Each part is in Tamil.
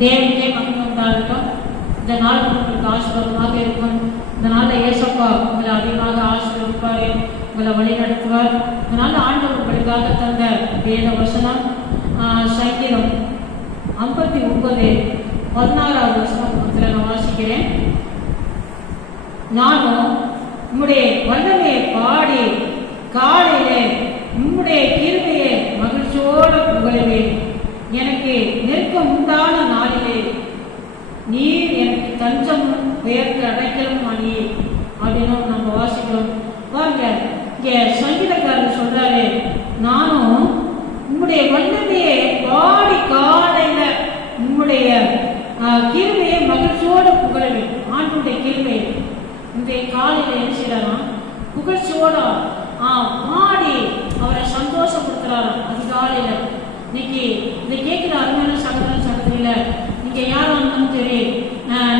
தேவையே மகிமை உண்டாகட்டும். இந்த நாள் உங்களுக்கு ஆசீர்வாதமாக இருக்கும். இந்த நாளில் ஏசப்பா உங்களை அதிகமாக ஆசீர்வதிப்பார். உங்களை வழி நடத்துவார். இதனால் ஆண்டவர் உங்களுக்காக தந்த வேத வசனம் ஆஹ், சங்கீதம் ஐம்பத்தி ஒன்பது பதினாறாவது வசனம் இதில் நான் வாசிக்கிறேன். நானும் உங்களுடைய வல்லமையை பாடி காலையிலே உம்முடைய கிருமையை மகிழ்ச்சியோடு புகழுவேன் எனக்கு நெருக்கம் உண்டான நாளிலே நீர் எனக்கு தஞ்சமும் பெயர்க்கு அடைக்கலும் அணி அப்படின்னு நம்ம வாசிக்கிறோம் பாருங்க இங்க சங்கீதக்காரர் சொல்றாரு நானும் உங்களுடைய வல்லமையை பாடி காலையில உங்களுடைய கிருமையை மகிழ்ச்சியோடு புகழவேன் ஆண்டுடைய கிருமையை இன்றைய காலையில என்ன செய்யலாம் புகழ்ச்சியோட பாடி அவரை சந்தோஷப்படுத்துறாராம் அதிகாலையில. இன்னைக்கு இந்த கேட்கிற அருமையான சகோதரன் சகோதரியில நீங்க யாரும் இருந்தாலும் சரி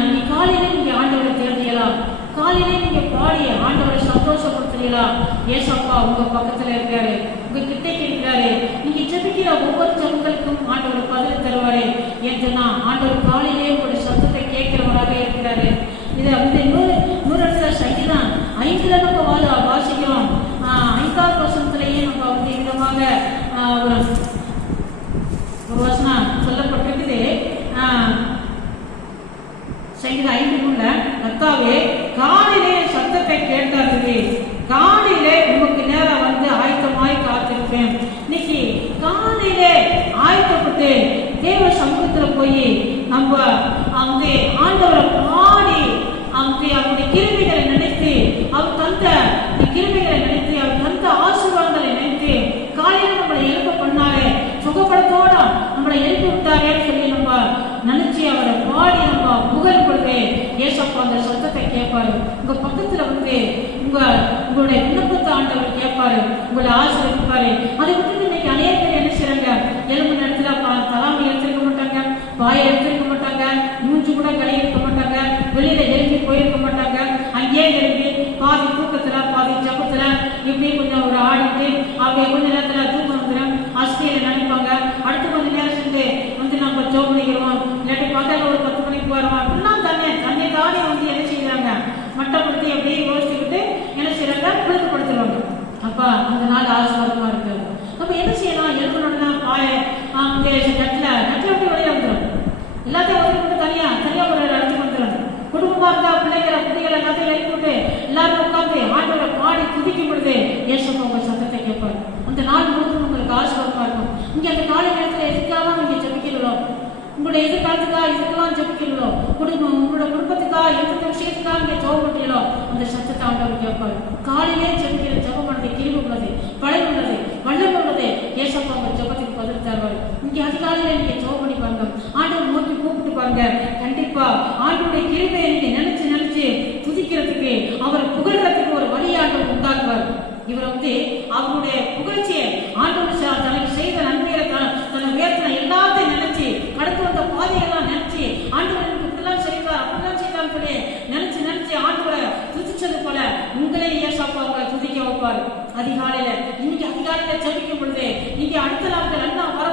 நீங்க காலையில நீங்க ஆண்டவரை தேர்ந்தீங்களா காலையிலே நீங்க பாடி ஆண்டவரை சந்தோஷப்படுத்துறீங்களா ஏசப்பா உங்க பக்கத்துல இருக்காரு. உங்க கிட்டக்கு இருக்கிறாரு. நீங்க ஜெபிக்கிற ஒவ்வொரு ஜெபங்களுக்கும் ஆண்டவர் பதில் தருவாரு. ஏன் சொன்னா ஆண்டவர் காலை உங்களுடைய சத்தத்தை கேட்கிறவராக இருக்கிறாரு இது வந்து நூறு நூறு இடத்துல சங்கீதம் ஐந்துல நம்ம வாழ வாசிக்கிறோம் ஆஹ் ஐந்தாவது வசனத்திலேயே நம்ம வந்து விதமாக ஆஹ் ஒரு ஒரு வசனம் சொல்லப்பட்டிருக்குது ஆஹ் சங்கீதம் ஐந்து மூணுல கர்த்தாவே காலையிலே சத்தத்தை கேட்டாருது காலையிலே உமக்கு நேரம் வந்து ஆயத்தமாய் காத்திருப்பேன் இன்னைக்கு காலையிலே கொடுத்து தேவ சமூகத்துல போய் நம்ம அங்கே ஆண்டவரை பாடி அங்கே அவருடைய கிருமிகளை நினைத்து அவர் தந்த கிருமிகளை நினைத்து அவர் தந்த ஆசீர்வாதங்களை நினைத்து காலையில நம்மளை எழுப்ப பண்ணாரு சுகப்படத்தோட நம்மளை எழுப்பி விட்டாரேன்னு சொல்லி நம்ம நினைச்சு அவரை பாடி நம்ம புகழ் பொழுது ஏசப்பா அந்த சத்தத்தை கேட்பாரு. உங்க பக்கத்துல வந்து உங்க உங்களுடைய விண்ணப்பத்தை ஆண்டவர் கேட்பாரு. உங்களை ஆசீர்வதிப்பாரு. அதை விட்டு இன்னைக்கு அநேக பேர் என்ன செய்றாங்க? எலும்பு நேரத்துல பா- தலாமி எடுத்திருக்க மாட்டாங்க வாயை எடுத்திருக்க மாட்டாங்க மூச்சு கூட கழுவி இருக்க மாட்டாங்க வெளியில எழுப்பி போயிருக்க மாட்டாங்க. அங்கேயே எழுப்பி பாதி தூக்கத்துல பாதி ஜபத்துல இப்படி கொஞ்சம் ஒரு ஆடிட்டு அப்படியே கொஞ்ச நேரத்துல தூக்க வந்துடும் ஆசிரியர் நினைப்பாங்க அடுத்து கொஞ்ச நேரம் சென்று வந்து நம்ம ஜோம் பண்ணிக்கிறோம் இல்லாட்டி பகல் ஒரு பத்து மணிக்கு வருவோம் அப்படிலாம் தானே தன்னை தானே வந்து என்ன செய்யறாங்க மட்டப்படுத்தி அப்படியே யோசிச்சுக்கிட்டு என்ன செய்யறாங்க புழுக்கப்படுத்துறாங்க அப்பா அந்த நாள் ஆசீர்வாதமா இருக்கு அப்ப என்ன செய்யணும் எழுப்பணும்னா பாய அங்க கட்டில கட்டில விட்டு வெளியே வந்துடும் எல்லாத்தையும் ஒதுக்கி விட்டு தனியா தனியா ஒரு இடத்துக்கு வந்துடும் குடும்பமா இருந்தா பிள்ளைகளை குட்டிகளை எல்லாத்தையும் எழுப்பி விட்டு எல்லாரும் உட்காந்து ஆண்டவரை பாடி துதிக்கும் பொழுது ஏசப்பா உங்க சத்தத்தை கேட்பார். அந்த நாள் முழுக்க உங்களுக்கு ஆசீர்வாதமா இருக்கும். இங்க அந்த காலை நேரத்துல எதுக்காக நீங்க ஜெபிக்கிறீங்களோ உங்களுடைய எதிர்காலத்துக்கா இதுக்கெல்லாம் ஜெபிக்கிறீங்களோ குடும்பம் உங்களோட குடும்பத்துக்கா எந்த விஷயத்துக்கா நீங்க ஜெபம் அந்த சத்தத்தை ஆண்டவர் கேட்பார். காலையிலே ஜபிக்கிற ஜபமானது கிருபி உள்ளது பழம் உள்ளது வல்லம் உள்ளது. ஏசப்பா உங்க ஜபத்துக்கு பதில் தருவார். இங்க அதிகாலையில நீங்க ஜெபம் பண்ணி பாருங்க. ஆண்டவர் நோக்கி கூப்பிட்டு பாருங்க. கண்டிப்பா ஆண்டவருடைய கிருபையை துதிக்கிறதுக்கு அவர் புகழ்றதுக்கு ஒரு வழியாக உண்டாக்குவார். இவர் வந்து அவருடைய புகழ்ச்சியை ஆண்டவர் தனக்கு செய்த நன்மையை தன்னை உயர்த்தின எல்லாத்தையும் நினைச்சு கடத்து வந்த பாதையெல்லாம் நினைச்சு ஆண்டவர் எனக்கு இப்படிலாம் செய்வார் அப்படிலாம் செய்வார் சொல்லி நினைச்சு நினைச்சு ஆண்டவரை துதிச்சது போல உங்களே ஏசாப்பா உங்களை துதிக்க வைப்பார். அதிகாலையில இன்னைக்கு அதிகாலையில ஜெபிக்கும் பொழுது நீங்க அடுத்த நாட்கள் எல்லாம் வர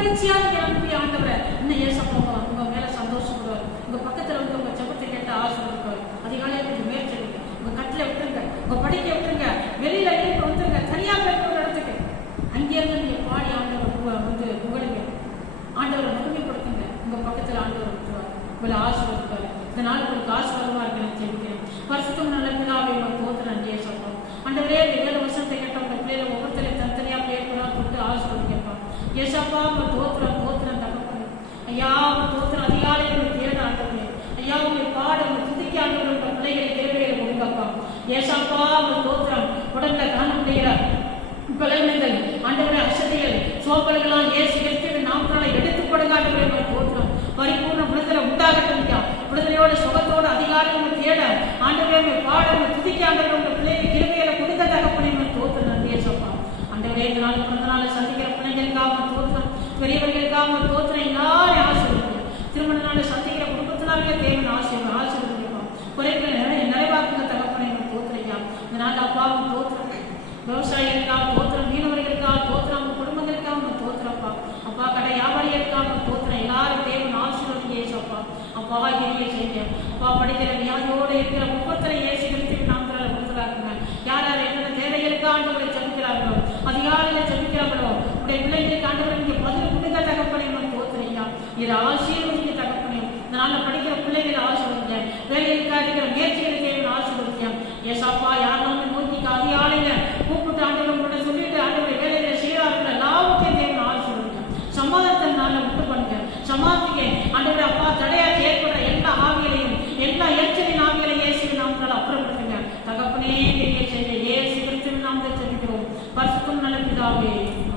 பாடுவீங்க புகழ்ச்சியா ஆண்டவர் இன்னும் ஏசப்பா உங்க- உங்க மேல சந்தோஷப்படுவார். உங்க பக்கத்துல வந்து உங்க கேட்ட கேட்டு ஆசீர்வதிப்பாரு அதிகாலையில் கொஞ்சம் முயற்சி எடுங்க. உங்க கட்டில விட்டுருங்க. உங்க படிக்க ஏசாப்பா உங்கள் தோத்திரம் உடல்ல காண முடிகிற பலவீனங்கள் ஆண்டவரே அசதிகள் சோப்பல்களால் ஏசு கிறிஸ்துவின் நாமத்தால எடுத்து கொடுங்க ஆண்டவரே உங்கள் பரிபூர்ண விடுதலை உண்டாகட்டும் விடுதலையோட சுகத்தோட அதிகாரம் தேட ஆண்டவரை உங்கள் துதிக்க ஆண்டவரே உங்கள் பிள்ளைங்க கிருமையில கொடுத்த தகப்பனை உங்கள் தோத்திரம் நன்றி ஏசப்பா ஆண்டவரே இந்த நாள் பிறந்த நாள் சந்திக்கிற பிள்ளைங்களுக்காக தோற்றம் பெரியவர்களுக்காக தோற்றம் தோத்திரம் எல்லாரும் ஆசீர்வதிங்க. திருமண நாள் சந்திக்கிற குடும்பத்தினாலே தேவை ஆசீர்வாதம் ஆசீர்வதிப்போம் குறைகளை நிறைய நிறைவாக்குங்க தகப்பனை உங்கள் தோத்திரையா இந்த நாள் அப்பாவும் தோத்திரம் விவசாயிகளுக்காக தோத்திரம் மீனவர்களுக்காக தோத்திரம் அவங்க குடும்பங்களுக்காக அவங்க தோத்திரப்பா. அப்பா கடை வியாபாரிகளுக்காக அவங்க தோத்திரம் எல்லாரும் தேவன் ஆசீர்வதிங்க ஏசப்பா அப்பா கிரிய செய்ய அப்பா படிக்கிற வியாதியோடு இருக்கிற முப்பத்திரை ஏசி கிறிஸ்துவின் நாமத்தினால கொடுத்துறாங்க யார் யார் என்னென்ன தேவைகளுக்காக ஆண்டவரை சந்திக்கிறார்களோ அதிகாலையில் சந்திக்கிறார்களோ உடைய பிள்ளைகளுக்கு ஆண்டவரை நீங்க பதில் கொடுத்த தகப்பனை நான் தோத்துறீங்க இது ஆசீர்வாதம் பரமல பிதாவே